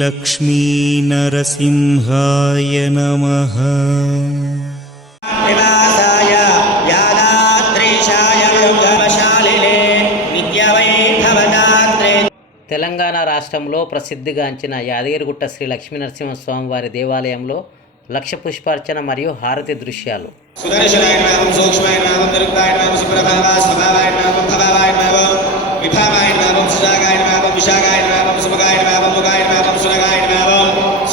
లక్ష్మీ నరసింహాయ नमः తెలంగాణ రాష్ట్రంలో ప్రసిద్ధిగాంచిన యాదగిరిగుట్ట శ్రీ లక్ష్మీనరసింహస్వామి వారి దేవాలయంలో లక్ష పుష్పార్చన మరియు హారతి దృశ్యాలు. సుదర్శనాయ నామం సూక్ష్మాయ నామం నామం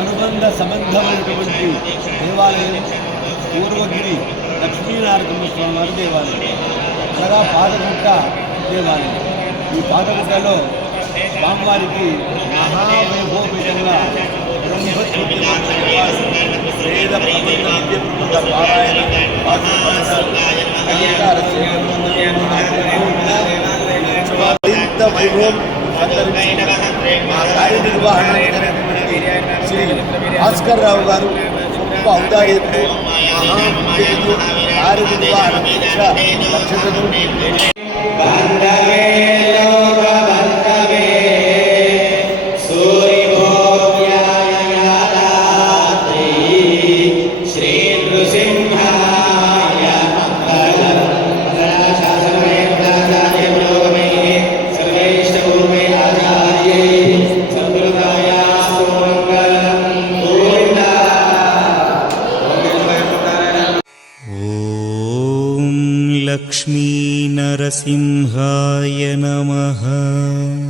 అనుబంధ సంబంధమైనటువంటి దేవాలయం పూర్వగిరి లక్ష్మీనారాయణ స్వామి వారి దేవాలయం అలాగా పాదగుట్ట దేవాలయం. ఈ పాదగుట్టలో స్వామివారికి మహావైభోపేతంగా వైభవం నిర్వహణ శ్రీ భాస్కర్ రావు గారు గొప్ప ఔదార్యతతో మహాముఖ్యులు ఆరోగ్య నివారణ రక్షకులు శ్రీ నృసింహ लक्ष्मीनरसिंहाय नमः।